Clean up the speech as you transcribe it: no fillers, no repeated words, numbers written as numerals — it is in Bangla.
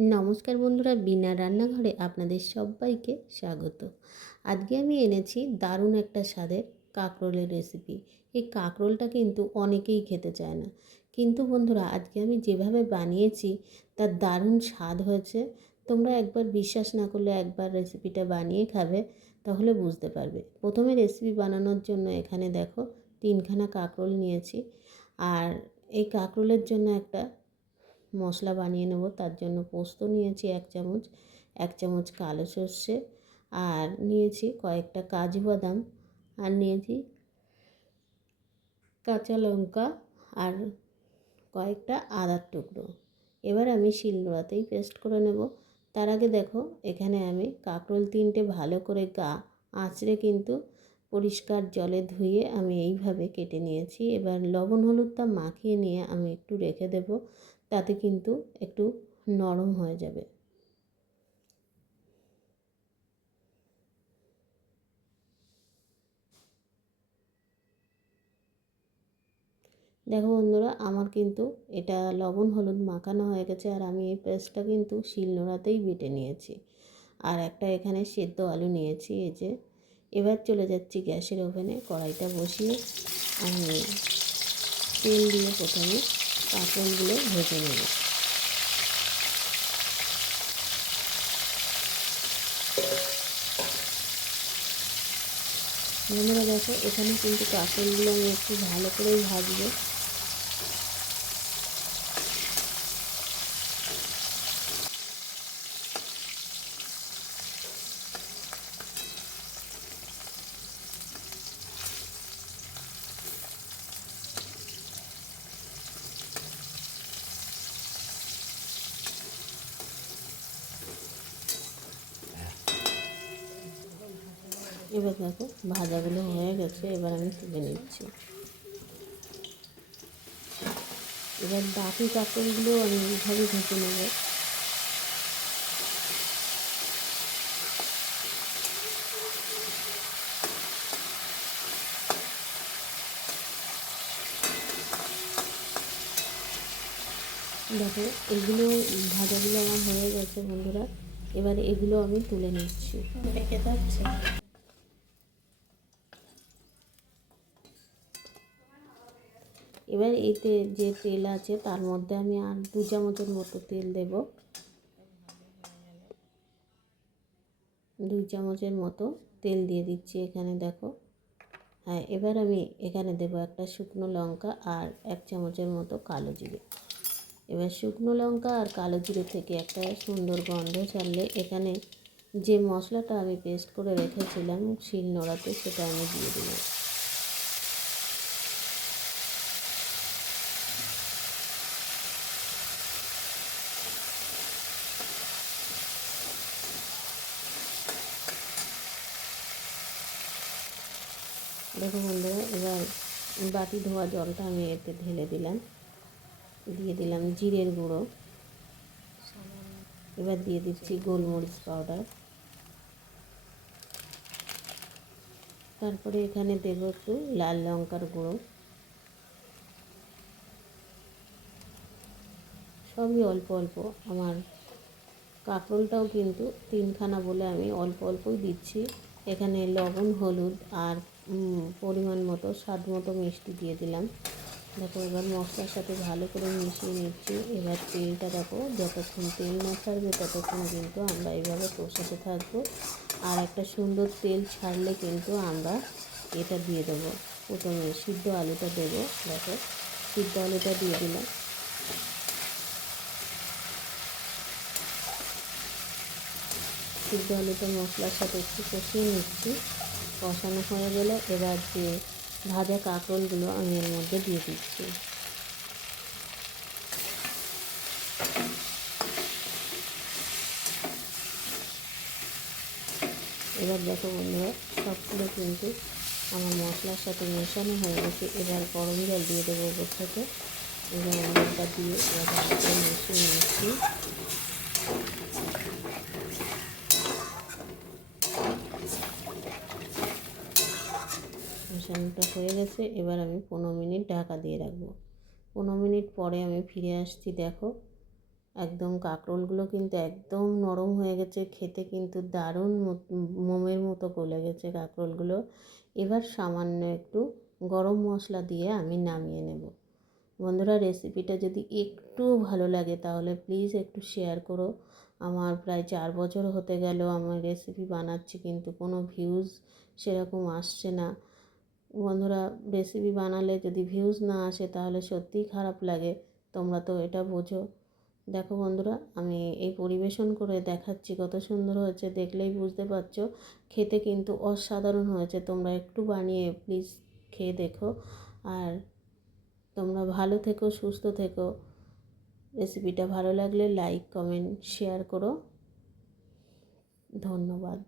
নমস্কার বন্ধুরা, বিনা রান্নাঘরে আপনাদের সবাইকে স্বাগত। আজকে আমি এনেছি দারুণ একটা স্বাদের কাঁকরোলের রেসিপি। এই কাঁকরোলটা কিন্তু অনেকেই খেতে চায় না, কিন্তু বন্ধুরা আজকে আমি যেভাবে বানিয়েছি তার দারুণ স্বাদ হয়েছে। তোমরা একবার বিশ্বাস না করলে একবার রেসিপিটা বানিয়ে খাবে, তাহলে বুঝতে পারবে। প্রথমে রেসিপি বানানোর জন্য এখানে দেখো 3খানা কাঁকরোল নিয়েছি। আর এই কাঁকরোলের জন্য একটা মশলা বানিয়ে নেব। তার জন্য পোস্ত নিয়েছি 1 চামচ, 1 চামচ কালো সর্ষে, আর নিয়েছি কয়েকটা কাজু বাদাম, আর নিয়েছি কাঁচা লঙ্কা, আর কয়েকটা আদার টুকরো। এবার আমি শিলনোড়াতেই পেস্ট করে নেব। তার আগে দেখো এখানে আমি কাঁকরোল 3টে ভালো করে গা আঁচড়ে কিন্তু পরিষ্কার জলে ধুয়ে আমি এইভাবে কেটে নিয়েছি। এবার লবণ হলুদটা মাখিয়ে নিয়ে আমি একটু রেখে দেব, তাতে কিন্তু একটু নরম হয়ে যাবে। দেখো বন্ধুরা, আমার কিন্তু এটা লবণ হলুদ মাখানো হয়ে গেছে, আর আমি এই পেস্টটা কিন্তু শিলনোড়াতেই বেটে নিয়েছি। আর একটা এখানে সেদ্ধ আলু নিয়েছি এই যে। এবার চলে যাচ্ছি গ্যাসের ওভেনে, কড়াইটা বসিয়ে আমি তেল দিয়ে প্রথমে কাঁকরোলগুলো ভেজে নেব। বন্ধুরা দেখো এখানে কিন্তু কাঁকরোলগুলো আমি একটু ভালো করেই ভাজবো। এবার দেখো ভাজাগুলো হয়ে গেছে, এবার আমি তুলে নিচ্ছি। এবার বাকি কাঁকরোলগুলো আমি এইভাবে ভেজে নেব। দেখো এগুলো ভাজাগুলো আমার হয়ে গেছে বন্ধুরা। এবার এগুলো আমি তুলে নিচ্ছি। রেখে যাচ্ছে। এবার এতে যে তেল আছে তার মধ্যে আমি আর 2 চামচের মতো তেল দেব। 2 চামচের মতো তেল দিয়ে দিচ্ছি এখানে দেখো। হ্যাঁ, এবার আমি এখানে দেব একটা শুকনো লঙ্কা আর 1 চামচের মতো কালো জিরে। এবার শুকনো লঙ্কা আর কালো জিরে থেকে একটা সুন্দর গন্ধ ছাড়লে এখানে যে মশলাটা আমি পেস্ট করে রেখেছিলাম শিলনোড়াতে সেটা আমি দিয়ে দিলাম। দেখো বন্ধুরা, এবার বাটি ধোয়া জলটা আমি এতে ঢেলে দিলাম, দিয়ে দিলাম জিরের গুঁড়ো। এবার দিয়ে দিচ্ছি গোলমরিচ পাউডার। তারপরে এখানে দেবো একটু লাল লঙ্কার গুঁড়ো। সবই অল্প অল্প। আমার কাঁকরোলটাও কিন্তু 3খানা বলে আমি অল্প অল্পই দিচ্ছি। এখানে লবণ হলুদ আর পরিমাণ মতো স্বাদ মতো মিষ্টি দিয়ে দিলাম। দেখো এবার মশলার সাথে ভালো করে মিশিয়ে নিচ্ছি। এবার তেলটা দেখো যতক্ষণ তেল না ছাড়বে ততক্ষণ কিন্তু আমরা এইভাবে কষাতে থাকবো। আর একটা সুন্দর তেল ছাড়লে কিন্তু আমরা এটা দিয়ে দেবো, প্রথমে সিদ্ধ আলুটা দেবো। দেখো সিদ্ধ আলুটা দিয়ে দিলাম। সিদ্ধ আলুটা মশলার সাথে একটু কষিয়ে নিচ্ছি। কষানো হয়ে গেলে এবার যে ভাজা কাঁকরোলগুলো আমি এর মধ্যে দিয়ে দিচ্ছি। এবার দেখো বন্ধুরা, সবগুলো কিন্তু আমার মশলার সাথে মেশানো হয়ে গেছে। এবার গরম জল দিয়ে দেবো ওপর থেকে। গরম জলটা দিয়ে এবার ভালো করে মিশিয়ে নিচ্ছি। মেশানোটা হয়ে গেছে, এবার আমি 15 মিনিট ঢাকা দিয়ে রাখবো। 15 মিনিট পরে আমি ফিরে আসছি। দেখো একদম কাঁকরোলগুলো কিন্তু একদম নরম হয়ে গেছে, খেতে কিন্তু দারুণ মোমের মতো গলে গেছে কাঁকরোলগুলো। এবার সামান্য একটু গরম মশলা দিয়ে আমি নামিয়ে নেব। বন্ধুরা, রেসিপিটা যদি একটু ভালো লাগে তাহলে প্লিজ একটু শেয়ার করো। আমার প্রায় 4 বছর হতে গেল আমার রেসিপি বানাচ্ছি, কিন্তু কোনো ভিউজ সেরকম আসছে না। বন্ধুরা, রেসিপি বানালে যদি ভিউজ না আসে তাহলে সত্যিই খারাপ লাগে, তোমরা তো এটা বোঝো। দেখো বন্ধুরা, আমি এই পরিবেশন করে দেখাচ্ছি, কত সুন্দর হয়েছে দেখলেই বুঝতে পারছো। খেতে কিন্তু অসাধারণ হয়েছে, তোমরা একটু বানিয়ে প্লিজ খেয়ে দেখো। আর তোমরা ভালো থেকো, সুস্থ থেকো। রেসিপিটা ভালো লাগলে লাইক, কমেন্ট, শেয়ার করো। ধন্যবাদ।